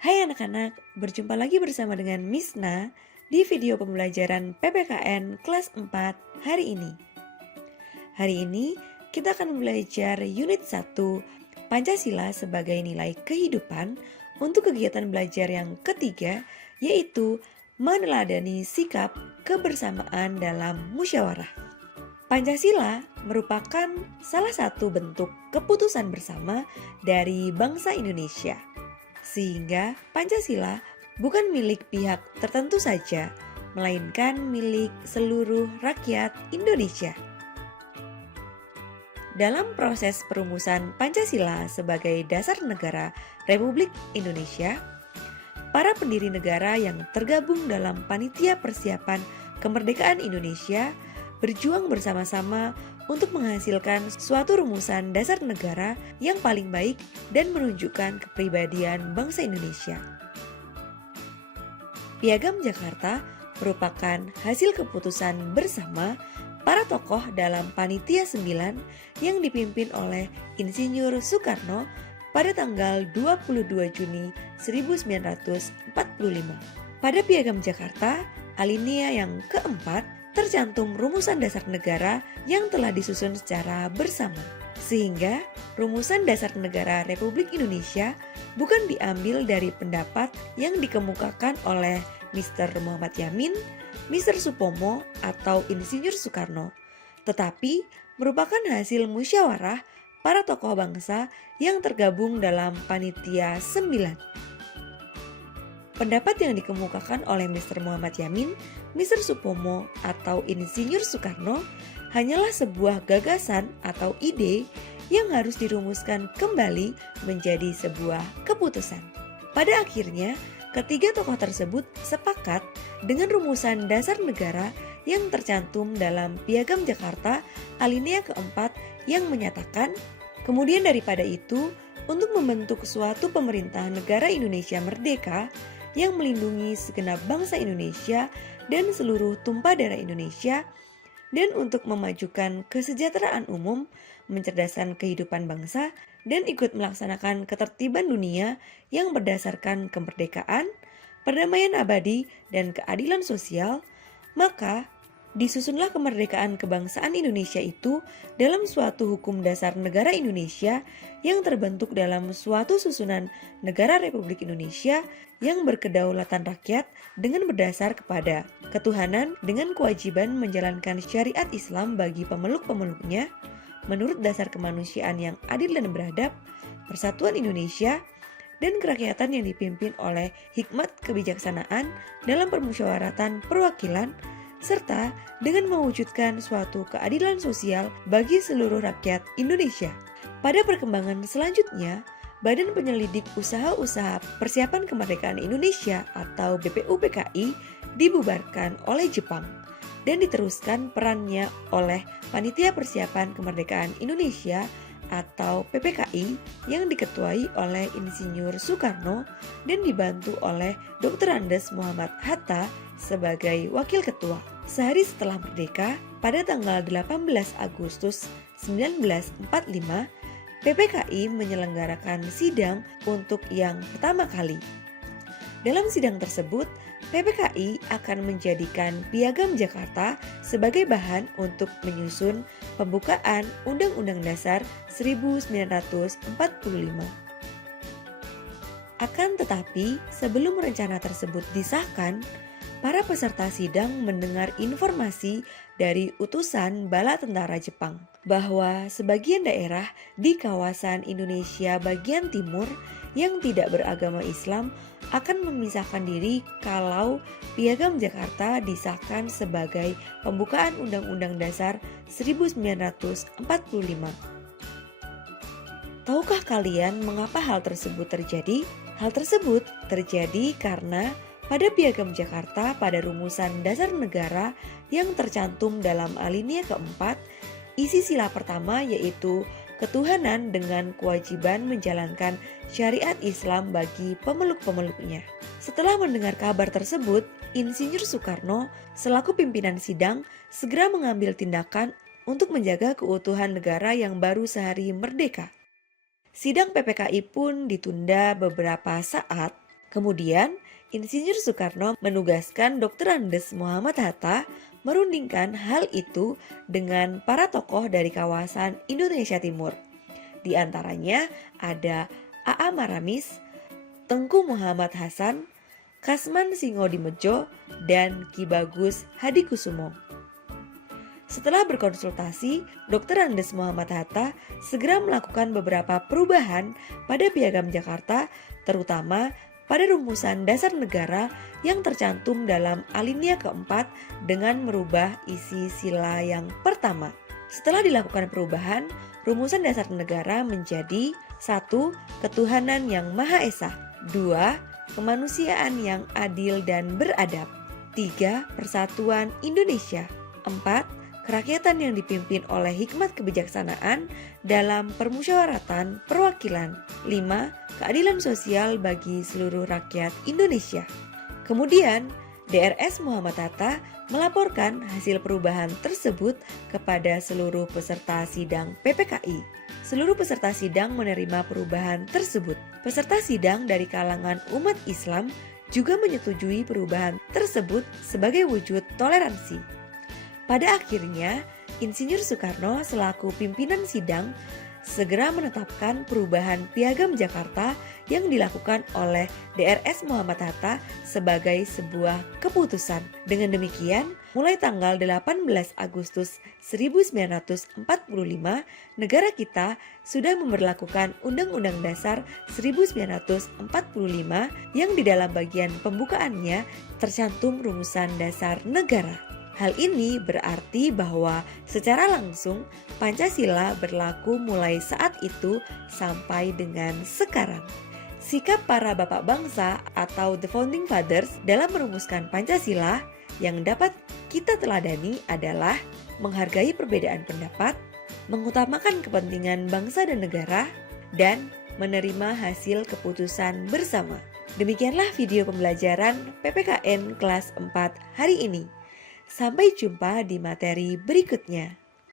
Hai anak-anak, berjumpa lagi bersama dengan Misna di video pembelajaran PPKN kelas 4 hari ini. Hari ini kita akan belajar unit 1 Pancasila sebagai nilai kehidupan untuk kegiatan belajar yang ketiga, yaitu meneladani sikap kebersamaan dalam musyawarah. Pancasila merupakan salah satu bentuk keputusan bersama dari bangsa Indonesia. Sehingga Pancasila bukan milik pihak tertentu saja, melainkan milik seluruh rakyat Indonesia. Dalam proses perumusan Pancasila sebagai dasar negara Republik Indonesia, para pendiri negara yang tergabung dalam Panitia Persiapan Kemerdekaan Indonesia berjuang bersama-sama untuk menghasilkan suatu rumusan dasar negara yang paling baik dan menunjukkan kepribadian bangsa Indonesia. Piagam Jakarta merupakan hasil keputusan bersama para tokoh dalam Panitia 9 yang dipimpin oleh Insinyur Soekarno pada tanggal 22 Juni 1945. Pada Piagam Jakarta, alinea yang keempat tercantum rumusan dasar negara yang telah disusun secara bersama. Sehingga rumusan dasar negara Republik Indonesia bukan diambil dari pendapat yang dikemukakan oleh Mr. Muhammad Yamin, Mr. Supomo, atau Insinyur Soekarno, tetapi merupakan hasil musyawarah para tokoh bangsa yang tergabung dalam Panitia 9. Pendapat yang dikemukakan oleh Mr. Muhammad Yamin, Mr. Supomo, atau Insinyur Soekarno hanyalah sebuah gagasan atau ide yang harus dirumuskan kembali menjadi sebuah keputusan. Pada akhirnya, ketiga tokoh tersebut sepakat dengan rumusan dasar negara yang tercantum dalam Piagam Jakarta alinea keempat yang menyatakan, kemudian daripada itu, untuk membentuk suatu pemerintahan negara Indonesia merdeka yang melindungi segenap bangsa Indonesia dan seluruh tumpah darah Indonesia, dan untuk memajukan kesejahteraan umum, mencerdaskan kehidupan bangsa, dan ikut melaksanakan ketertiban dunia yang berdasarkan kemerdekaan, perdamaian abadi, dan keadilan sosial, maka disusunlah kemerdekaan kebangsaan Indonesia itu dalam suatu hukum dasar negara Indonesia yang terbentuk dalam suatu susunan negara Republik Indonesia yang berkedaulatan rakyat dengan berdasar kepada ketuhanan dengan kewajiban menjalankan syariat Islam bagi pemeluk-pemeluknya menurut dasar kemanusiaan yang adil dan beradab, persatuan Indonesia, dan kerakyatan yang dipimpin oleh hikmat kebijaksanaan dalam permusyawaratan perwakilan, serta dengan mewujudkan suatu keadilan sosial bagi seluruh rakyat Indonesia. Pada perkembangan selanjutnya, Badan Penyelidik Usaha-Usaha Persiapan Kemerdekaan Indonesia atau BPUPKI dibubarkan oleh Jepang dan diteruskan perannya oleh Panitia Persiapan Kemerdekaan Indonesia atau PPKI yang diketuai oleh Insinyur Soekarno dan dibantu oleh Dr. Andes Muhammad Hatta sebagai wakil ketua. Sehari setelah merdeka, pada tanggal 18 Agustus 1945, PPKI menyelenggarakan sidang untuk yang pertama kali. Dalam sidang tersebut, PPKI akan menjadikan Piagam Jakarta sebagai bahan untuk menyusun pembukaan Undang-Undang Dasar 1945. Akan tetapi, sebelum rencana tersebut disahkan, para peserta sidang mendengar informasi dari utusan bala tentara Jepang bahwa sebagian daerah di kawasan Indonesia bagian timur yang tidak beragama Islam akan memisahkan diri kalau Piagam Jakarta disahkan sebagai pembukaan Undang-Undang Dasar 1945. Tahukah kalian mengapa hal tersebut terjadi? Hal tersebut terjadi karena pada Piagam Jakarta pada rumusan dasar negara yang tercantum dalam alinea keempat, isi sila pertama yaitu ketuhanan dengan kewajiban menjalankan syariat Islam bagi pemeluk-pemeluknya. Setelah mendengar kabar tersebut, Insinyur Soekarno selaku pimpinan sidang segera mengambil tindakan untuk menjaga keutuhan negara yang baru sehari merdeka. Sidang PPKI pun ditunda beberapa saat Kemudian, Insinyur Soekarno menugaskan Dr. Andes Muhammad Hatta merundingkan hal itu dengan para tokoh dari kawasan Indonesia Timur. Di antaranya ada A.A. Maramis, Tengku Muhammad Hasan, Kasman Singodimedjo, dan Ki Bagus Hadikusumo. Setelah berkonsultasi, Dr. Andes Muhammad Hatta segera melakukan beberapa perubahan pada Piagam Jakarta, terutama pada rumusan dasar negara yang tercantum dalam alinea keempat dengan merubah isi sila yang pertama. Setelah dilakukan perubahan, rumusan dasar negara menjadi 1. Ketuhanan yang Maha Esa, 2. Kemanusiaan yang adil dan beradab, 3. Persatuan Indonesia, 4. Kerakyatan yang dipimpin oleh hikmat kebijaksanaan dalam permusyawaratan perwakilan, 5. Keadilan sosial bagi seluruh rakyat Indonesia. Kemudian, DRS Muhammad Hatta melaporkan hasil perubahan tersebut kepada seluruh peserta sidang PPKI. Seluruh peserta sidang menerima perubahan tersebut. Peserta sidang dari kalangan umat Islam juga menyetujui perubahan tersebut sebagai wujud toleransi. Pada akhirnya, Insinyur Soekarno selaku pimpinan sidang segera menetapkan perubahan Piagam Jakarta yang dilakukan oleh DRS Muhammad Hatta sebagai sebuah keputusan. Dengan demikian, mulai tanggal 18 Agustus 1945, negara kita sudah memberlakukan Undang-Undang Dasar 1945 yang di dalam bagian pembukaannya tercantum rumusan dasar negara. Hal ini berarti bahwa secara langsung Pancasila berlaku mulai saat itu sampai dengan sekarang. Sikap para bapak bangsa atau the founding fathers dalam merumuskan Pancasila yang dapat kita teladani adalah menghargai perbedaan pendapat, mengutamakan kepentingan bangsa dan negara, dan menerima hasil keputusan bersama. Demikianlah video pembelajaran PPKN kelas 4 hari ini. Sampai jumpa di materi berikutnya.